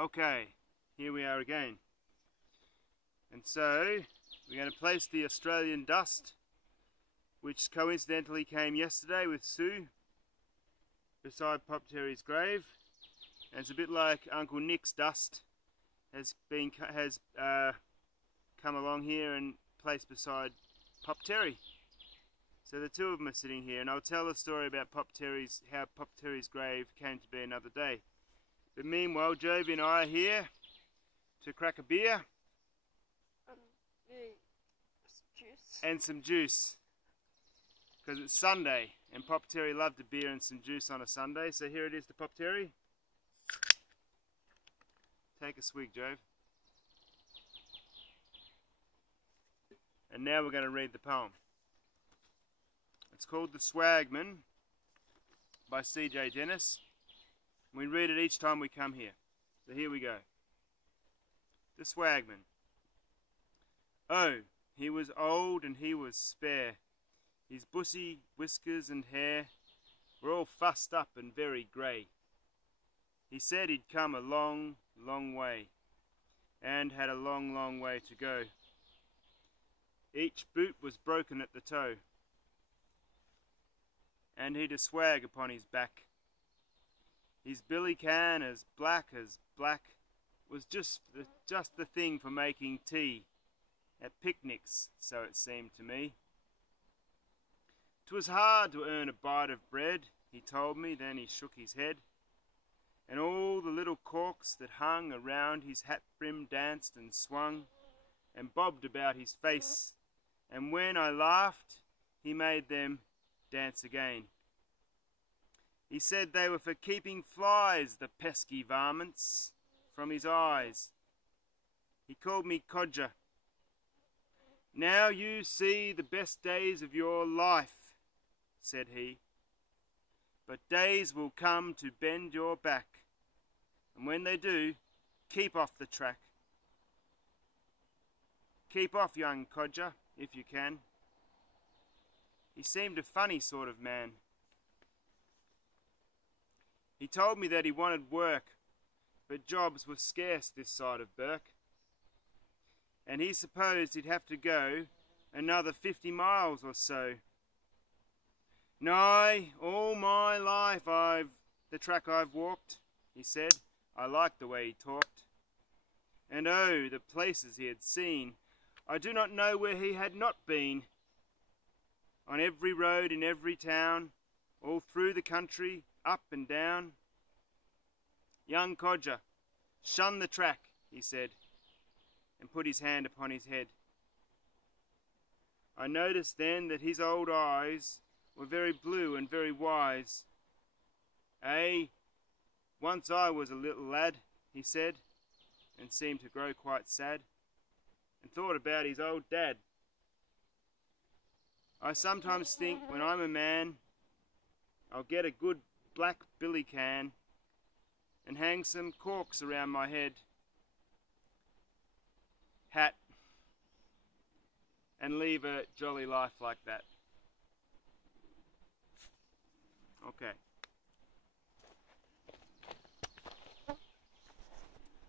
Okay, here we are again. And so, we're going to place the Australian dust, which coincidentally came yesterday with Sue, beside Pop Terry's grave. And it's a bit like Uncle Nick's dust has come along here and placed beside Pop Terry. So the two of them are sitting here, and I'll tell a story about how Pop Terry's grave came to be another day. But meanwhile, Jovi and I are here to crack a beer and some juice, because it's Sunday and Pop Terry loved a beer and some juice on a Sunday. So here it is to Pop Terry. Take a swig, Jove. And now we're going to read the poem. It's called The Swagman by C.J.Dennis. We read it each time we come here. So here we go. The Swagman. Oh, he was old and he was spare. His bussy whiskers and hair were all fussed up and very grey. He said he'd come a long, long way, and had a long, long way to go. Each boot was broken at the toe, and he'd a swag upon his back. His billy can, as black, was just the thing for making tea at picnics, so it seemed to me. 'Twas hard to earn a bite of bread, he told me, then he shook his head, and all the little corks that hung around his hat brim danced and swung and bobbed about his face, and when I laughed, he made them dance again. He said they were for keeping flies, the pesky varmints, from his eyes. He called me codger. Now you see the best days of your life, said he, but days will come to bend your back, and when they do, keep off the track. Keep off, young codger, if you can. He seemed a funny sort of man. He told me that he wanted work, but jobs were scarce this side of Burke, and he supposed he'd have to go another 50 miles or so. Nigh all my life the track I've walked, he said. I liked the way he talked. And oh, the places he had seen. I do not know where he had not been. On every road in every town, all through the country, up and down. Young codger, shun the track, he said, and put his hand upon his head. I noticed then that his old eyes were very blue and very wise. Eh, once I was a little lad, he said, and seemed to grow quite sad, and thought about his old dad. I sometimes think when I'm a man, I'll get a good black billy can and hang some corks around my head, hat, and leave a jolly life like that. Okay.